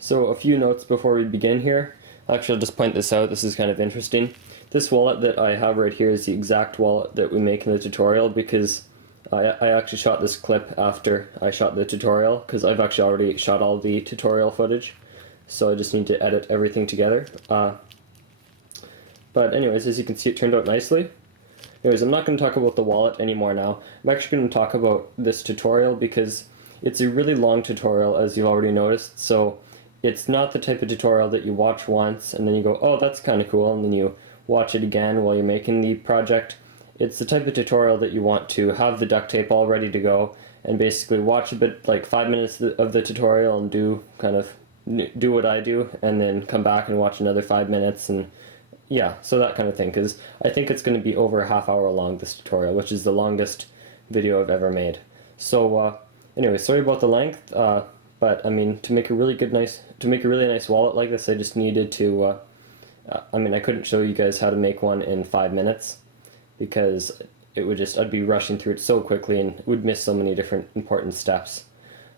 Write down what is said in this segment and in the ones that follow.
So a few notes before we begin here. Actually, I'll just point this out. This is kind of interesting. This wallet that I have right here is the exact wallet that we make in the tutorial because I actually shot this clip after I shot the tutorial because I've actually already shot all the tutorial footage. So I just need to edit everything together. But anyways, as you can see, it turned out nicely. Anyways, I'm not going to talk about the wallet anymore now. I'm actually going to talk about this tutorial because it's a really long tutorial, as you've already noticed. So it's not the type of tutorial that you watch once and then you go, oh, that's kind of cool, and then you watch it again while you're making the project. It's the type of tutorial that you want to have the duct tape all ready to go and basically watch a bit, like 5 minutes of the tutorial and do what I do, and then come back and watch another 5 minutes, and yeah, so that kind of thing, because I think it's going to be over a half hour long, this tutorial, which is the longest video I've ever made. So anyway, sorry about the length, but I mean, to make a really nice wallet like this, I just needed to, I couldn't show you guys how to make one in 5 minutes, because I'd be rushing through it so quickly and would miss so many different important steps.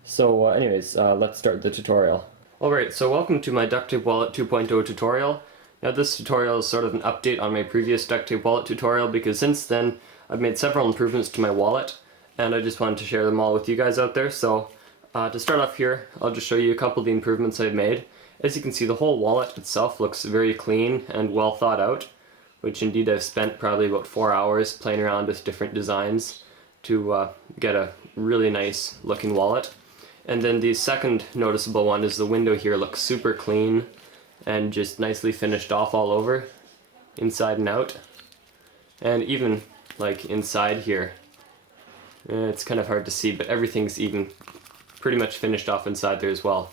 So anyways, let's start the tutorial. Alright, so welcome to my Duct Tape Wallet 2.0 tutorial. Now this tutorial is sort of an update on my previous Duct Tape Wallet tutorial because since then I've made several improvements to my wallet and I just wanted to share them all with you guys out there. So to start off here, I'll just show you a couple of the improvements I've made. As you can see, the whole wallet itself looks very clean and well thought out, which indeed I've spent probably about 4 hours playing around with different designs to get a really nice looking wallet. And then the second noticeable one is the window here looks super clean and just nicely finished off all over, inside and out. And even like inside here, it's kind of hard to see, but everything's even pretty much finished off inside there as well.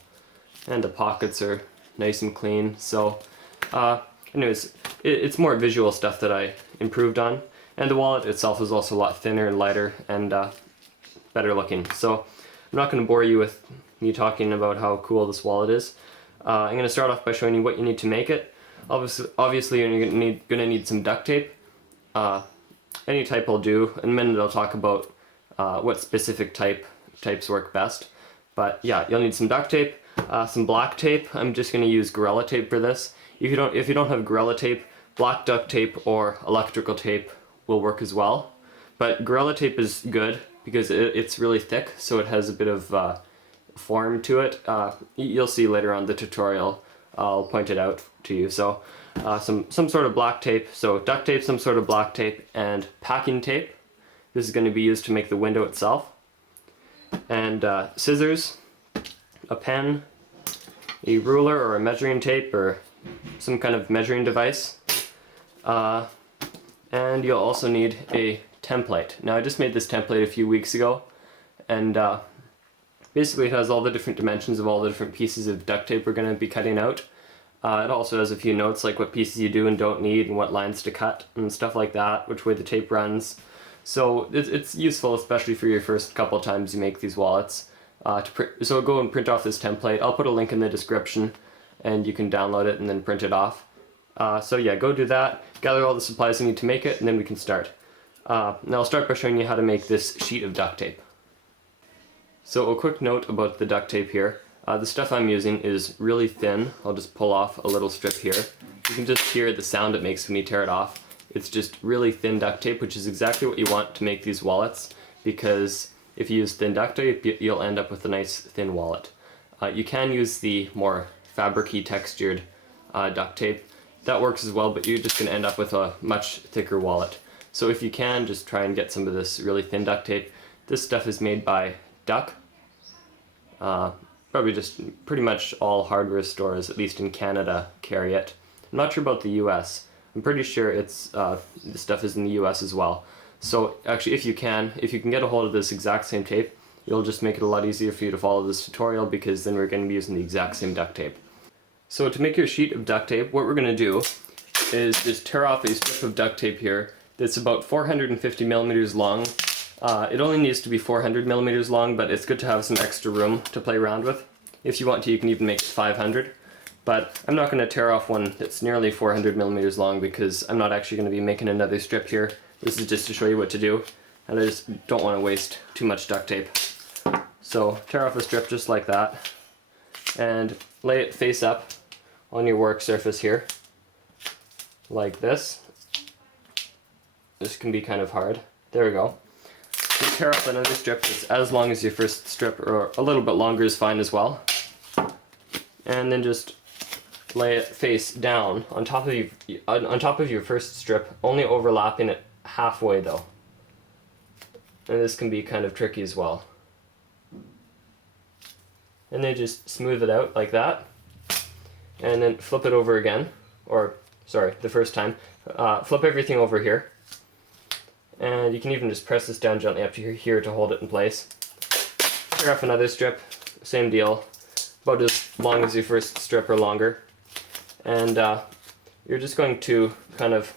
And the pockets are nice and clean. So anyways, it's more visual stuff that I improved on. And the wallet itself is also a lot thinner and lighter and better looking. So I'm not going to bore you with me talking about how cool this wallet is. I'm going to start off by showing you what you need to make it. Obviously you're going to need some duct tape. Any type will do. In a minute I'll talk about what specific types work best. But yeah, you'll need some duct tape, some black tape. I'm just going to use Gorilla Tape for this. If you don't have Gorilla Tape, black duct tape or electrical tape will work as well. But Gorilla Tape is good because it's really thick, so it has a bit of form to it. You'll see later on the tutorial, I'll point it out to you. So some sort of black tape, so duct tape, some sort of black tape, and packing tape. This is going to be used to make the window itself. And scissors, a pen, a ruler or a measuring tape or some kind of measuring device. And you'll also need a template. Now I just made this template a few weeks ago, and basically it has all the different dimensions of all the different pieces of duct tape we're going to be cutting out. It also has a few notes like what pieces you do and don't need and what lines to cut and stuff like that, which way the tape runs. So it's useful, especially for your first couple times you make these wallets. So go and print off this template. I'll put a link in the description and you can download it and then print it off. So yeah, go do that, gather all the supplies you need to make it, and then we can start. Now I'll start by showing you how to make this sheet of duct tape. So a quick note about the duct tape here. The stuff I'm using is really thin. I'll just pull off a little strip here. You can just hear the sound it makes when you tear it off. It's just really thin duct tape, which is exactly what you want to make these wallets, because if you use thin duct tape, you'll end up with a nice thin wallet. You can use the more fabric-y textured duct tape. That works as well, but you're just going to end up with a much thicker wallet. So if you can, just try and get some of this really thin duct tape. This stuff is made by Duct. Probably just pretty much all hardware stores, at least in Canada, carry it. I'm not sure about the US. I'm pretty sure this stuff is in the US as well. So actually, if you can get a hold of this exact same tape, it'll just make it a lot easier for you to follow this tutorial, because then we're going to be using the exact same duct tape. So to make your sheet of duct tape, what we're going to do is just tear off a strip of duct tape here that's about 450 millimeters long. It only needs to be 400 millimeters long, but it's good to have some extra room to play around with. If you want to, you can even make it 500. But I'm not going to tear off one that's nearly 400 millimeters long because I'm not actually going to be making another strip here. This is just to show you what to do, and I just don't want to waste too much duct tape. So tear off a strip just like that, and lay it face up on your work surface here, like this. This can be kind of hard. There we go. You tear up another strip that's as long as your first strip, or a little bit longer is fine as well. And then just lay it face down on top of your first strip, only overlapping it halfway though. And this can be kind of tricky as well. And then just smooth it out like that, and then flip it over again, or sorry, the first time. Flip everything over here, and you can even just press this down gently up to here to hold it in place. Tear off another strip, same deal, about as long as your first strip or longer. And you're just going to kind of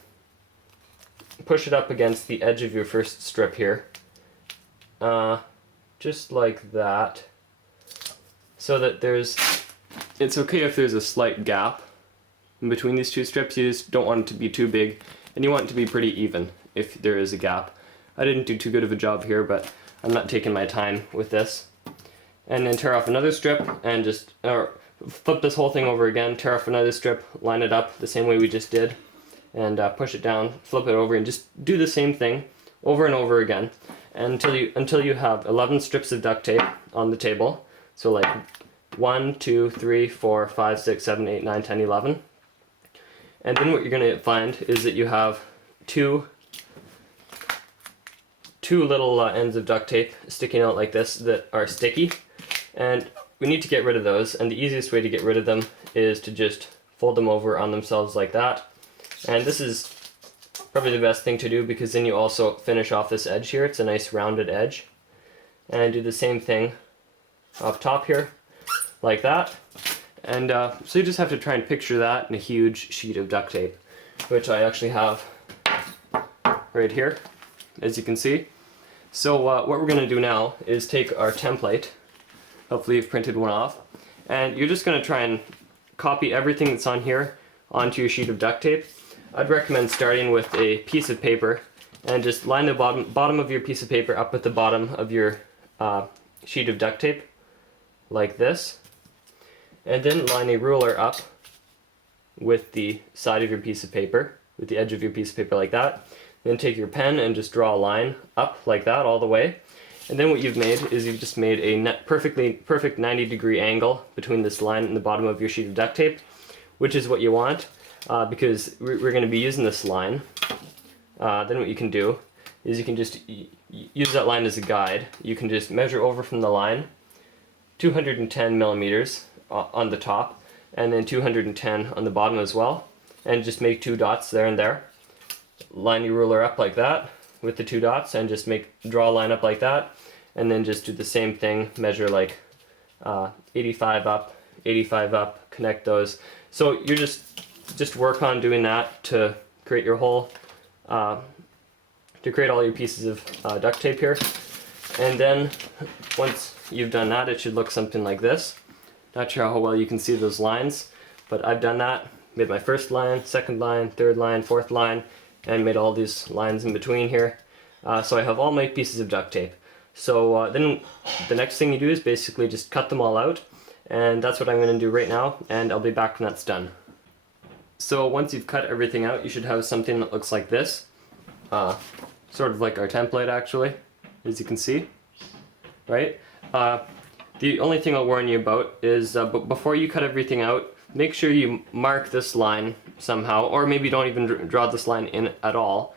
push it up against the edge of your first strip here, just like that, so that it's okay if there's a slight gap in between these two strips. You just don't want it to be too big, and you want it to be pretty even if there is a gap. I didn't do too good of a job here, but I'm not taking my time with this. And then tear off another strip and just flip this whole thing over again, tear off another strip, line it up the same way we just did, and push it down, flip it over, and just do the same thing over and over again until you have 11 strips of duct tape on the table. So like 1, 2, 3, 4, 5, 6, 7, 8, 9, 10, 11. And then what you're going to find is that you have two little ends of duct tape sticking out like this that are sticky, and we need to get rid of those, and the easiest way to get rid of them is to just fold them over on themselves like that. And this is probably the best thing to do, because then you also finish off this edge here. It's a nice rounded edge. And do the same thing up top here, like that. And so you just have to try and picture that in a huge sheet of duct tape, which I actually have right here, as you can see. So what we're going to do now is take our template. Hopefully you've printed one off, and you're just going to try and copy everything that's on here onto your sheet of duct tape. I'd recommend starting with a piece of paper and just line the bottom of your piece of paper up with the bottom of your sheet of duct tape, like this, and then line a ruler up with the side of your piece of paper, with the edge of your piece of paper like that. Then take your pen and just draw a line up like that all the way. And then what you've made is you've just made a perfect 90-degree angle between this line and the bottom of your sheet of duct tape, which is what you want, because we're going to be using this line. Then what you can do is you can just use that line as a guide. You can just measure over from the line 210 millimeters on the top, and then 210 on the bottom as well, and just make 2 dots there and there. Line your ruler up like that with the 2 dots, and just draw a line up like that, and then just do the same thing, measure like 85 up, 85 up, connect those. So you just work on doing that to create your whole, to create all your pieces of duct tape here. And then once you've done that, it should look something like this. Not sure how well you can see those lines, but I've done that, made my first line, second line, third line, fourth line, and made all these lines in between here. So I have all my pieces of duct tape. So then the next thing you do is basically just cut them all out, and that's what I'm going to do right now, and I'll be back when that's done. So once you've cut everything out, you should have something that looks like this. Sort of like our template, actually, as you can see, right? The only thing I'll warn you about is before you cut everything out, make sure you mark this line somehow, or maybe don't even draw this line in at all,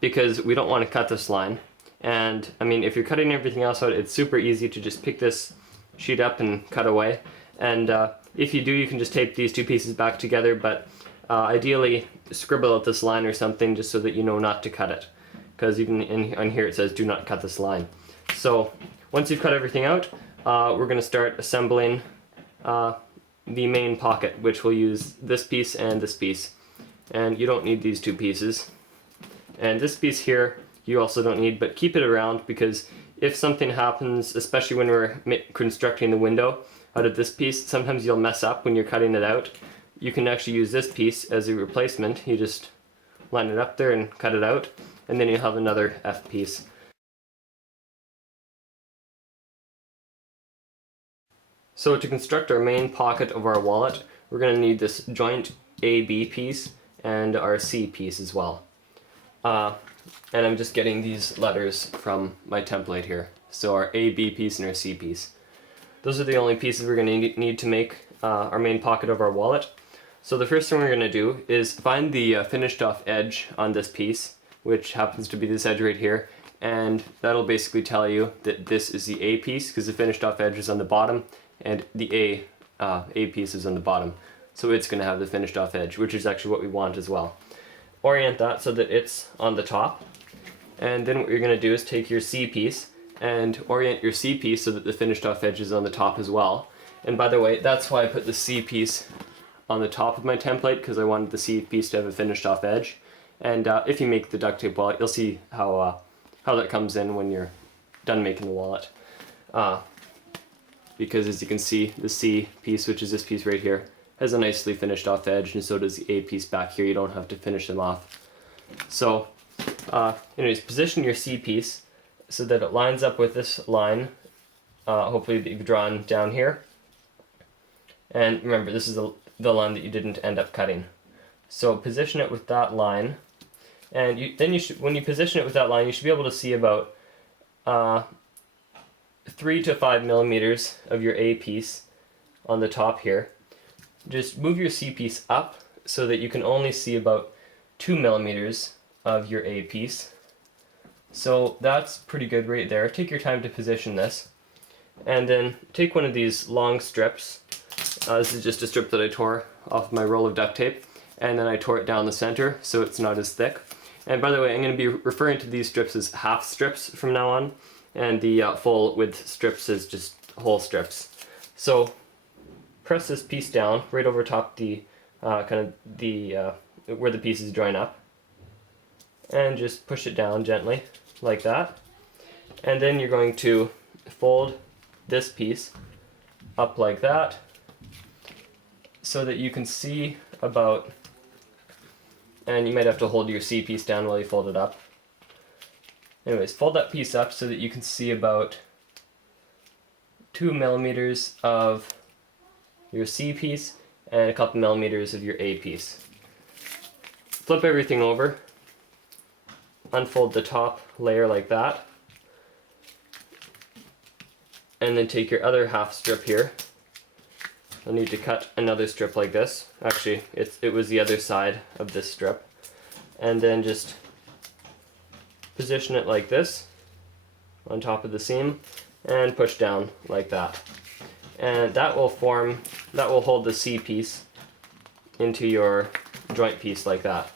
because we don't want to cut this line. And I mean, if you're cutting everything else out, it's super easy to just pick this sheet up and cut away. And if you do, you can just tape these 2 pieces back together, but ideally scribble out this line or something just so that you know not to cut it, because even on here it says do not cut this line. So once you've cut everything out, we're going to start assembling the main pocket, which will use this piece and this piece. And you don't need these 2 pieces. And this piece here you also don't need, but keep it around, because if something happens, especially when we're constructing the window out of this piece, sometimes you'll mess up when you're cutting it out. You can actually use this piece as a replacement. You just line it up there and cut it out, and then you have another F piece. So to construct our main pocket of our wallet, we're going to need this joint AB piece and our C piece as well. And I'm just getting these letters from my template here. So our AB piece and our C piece. Those are the only pieces we're going to need to make our main pocket of our wallet. So the first thing we're going to do is find the finished off edge on this piece, which happens to be this edge right here, and that'll basically tell you that this is the A piece because the finished off edge is on the bottom and the A piece is on the bottom. So it's going to have the finished off edge, which is actually what we want as well. Orient that so that it's on the top, and then what you're going to do is take your C piece and orient your C piece so that the finished off edge is on the top as well. And by the way, that's why I put the C piece on the top of my template, because I wanted the C piece to have a finished off edge. And if you make the duct tape wallet, you'll see how that comes in when you're done making the wallet. Because as you can see, the C piece, which is this piece right here, has a nicely finished off edge, and so does the A piece back here. You don't have to finish them off. So anyways, position your C piece so that it lines up with this line, hopefully that you've drawn down here. And remember, this is the line that you didn't end up cutting. So position it with that line, and when you position it with that line, you should be able to see about 3 to 5 millimeters of your A piece on the top here. Just move your C piece up so that you can only see about 2 millimeters of your A piece. So that's pretty good right there. Take your time to position this, and then take one of these long strips. This is just a strip that I tore off my roll of duct tape, and then I tore it down the center so it's not as thick. And by the way, I'm going to be referring to these strips as half strips from now on, and the full width strips as just whole strips. So press this piece down right over top the where the pieces join up, and just push it down gently like that. And then you're going to fold this piece up like that so that you can see about, and you might have to hold your C piece down while you fold it up. Anyways, fold that piece up so that you can see about 2 millimeters of your C piece and a couple millimeters of your A piece. Flip everything over, unfold the top layer like that, and then take your other half strip here. You'll need to cut another strip like this. Actually, it was the other side of this strip. And then just position it like this on top of the seam and push down like that. And that will hold the C piece into your joint piece like that.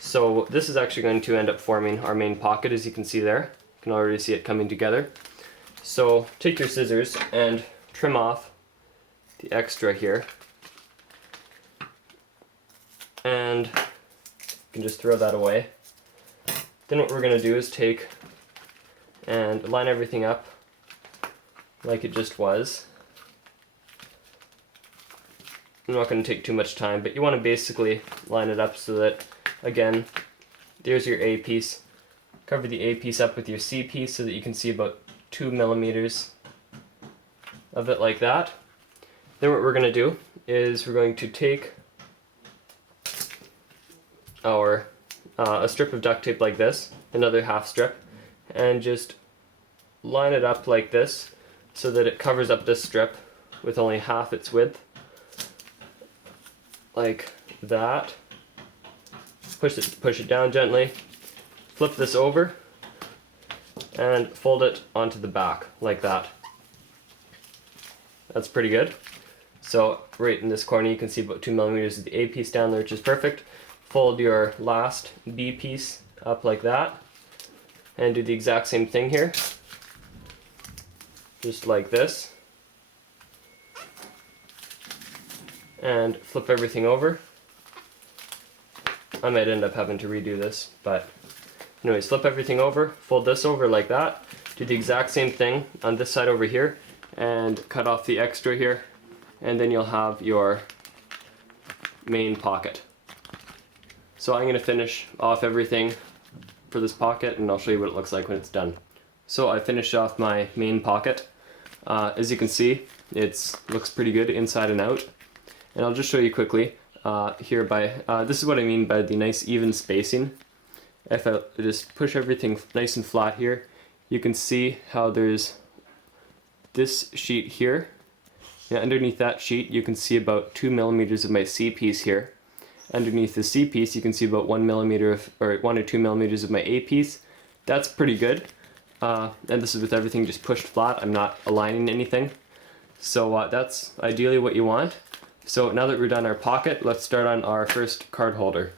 So this is actually going to end up forming our main pocket, as you can see there. You can already see it coming together. So take your scissors and trim off the extra here, and you can just throw that away. Then what we're going to do is take and line everything up like it just was. I'm not going to take too much time, but you want to basically line it up so that, again, there's your A piece. Cover the A piece up with your C piece so that you can see about 2 millimeters of it like that. Then what we're going to do is we're going to take our a strip of duct tape like this, another half strip, and just line it up like this so that it covers up this strip with only half its width, like that. Push it down gently, flip this over, and fold it onto the back like that. That's pretty good. So right in this corner you can see about 2 millimeters of the A piece down there, which is perfect. Fold your last B piece up like that, and do the exact same thing here, just like this, and flip everything over. I might end up having to redo this, but anyways, flip everything over, fold this over like that, do the exact same thing on this side over here, and cut off the extra here, and then you'll have your main pocket. So I'm going to finish off everything for this pocket, and I'll show you what it looks like when it's done. So I finished off my main pocket. As you can see, It looks pretty good inside and out. And I'll just show you quickly here this is what I mean by the nice even spacing. If I just push everything nice and flat here, you can see how there's this sheet here. Yeah, underneath that sheet you can see about 2 millimeters of my C piece here. Underneath the C piece you can see about 1 millimeter or 1 or 2 millimeters of my A piece. That's pretty good. And this is with everything just pushed flat. I'm not aligning anything. So that's ideally what you want. So now that we're done our pocket, let's start on our first card holder.